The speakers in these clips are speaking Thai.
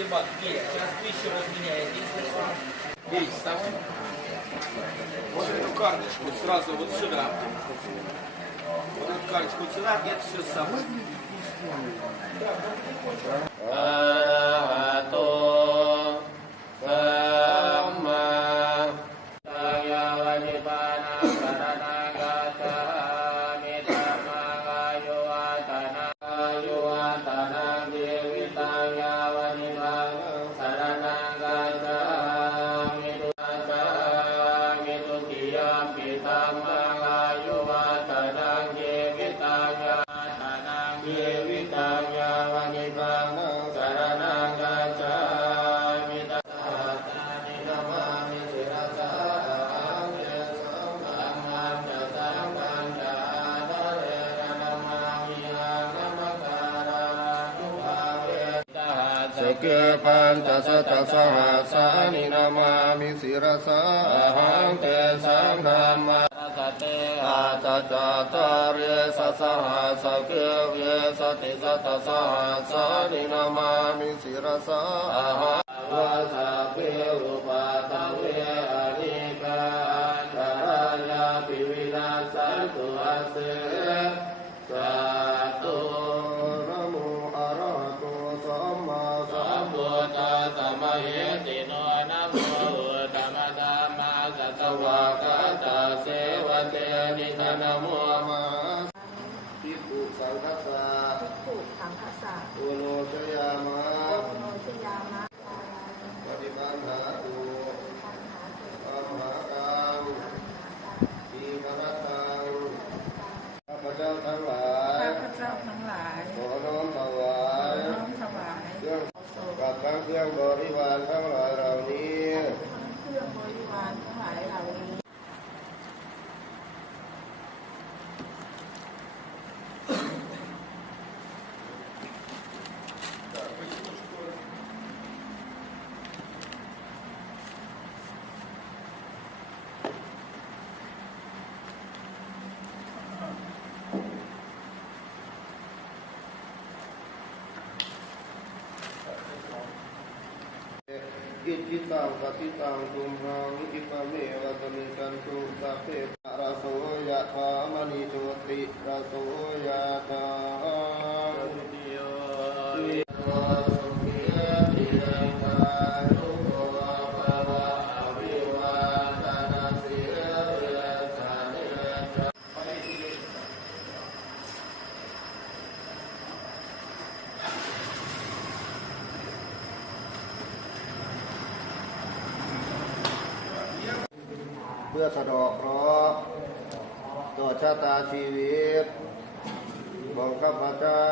дебат Е. Сейчас вы еще разменяетесь. Видите, вставай. Вот эту карточку сразу вот сюда. Вот эту карточку сюда, это все самое.เกปัญจสัตตสหัสสานินามามิสิรสาหังเตสังธัมมาสเตอาจจาตาเรสสหัสเกเวสติสัตตสหัสสานินามามิสิรสาหังวะสะเปอุปาทเวอนิกาจารายาปิวินาสันตุอาเสสัตตุมะเหติโนนะโมธัมมะธัมมาสัตวะกะตาเสวะเตนิธนะโมมาภิกขุสังฆัสสะอุโนชยามะปฏิปันหาตุอัมหากังทีฆรตังข้าพเจ้าทั้งหลายขอน้อมถวายเครื่องกับทั้งเครื่องบริวารทั้งหลายเหล่านี้กิจจิตังปฏิตังตุมหังอิปะเมวะตมิกันตุสัพเพระโสยะถามณิโชติระโสยะถาติโยวิโตสุขิติเรกายุโกภวะอภิวาทนาสิริสาเนจเพื่อสะดอกเคราะห์ต่อชะตาชีวิตของข้าพเจ้า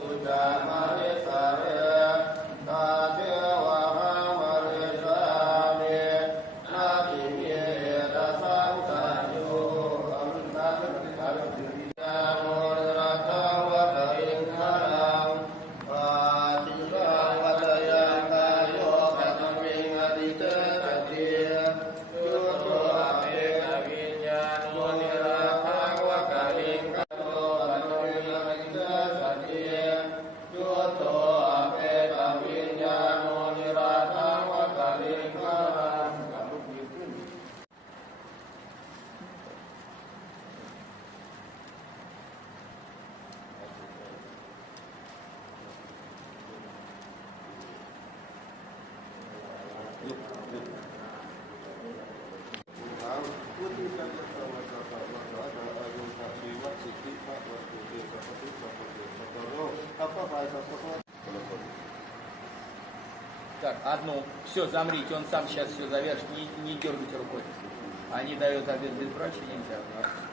สุจามาเรสาเรตาเทวะหามาเรสาเนนาคิเมตสังสาโยТак, одну. Все, замрите, он сам сейчас все завершит. Не дергайте рукой. Они дают обед безбрачия, нельзя.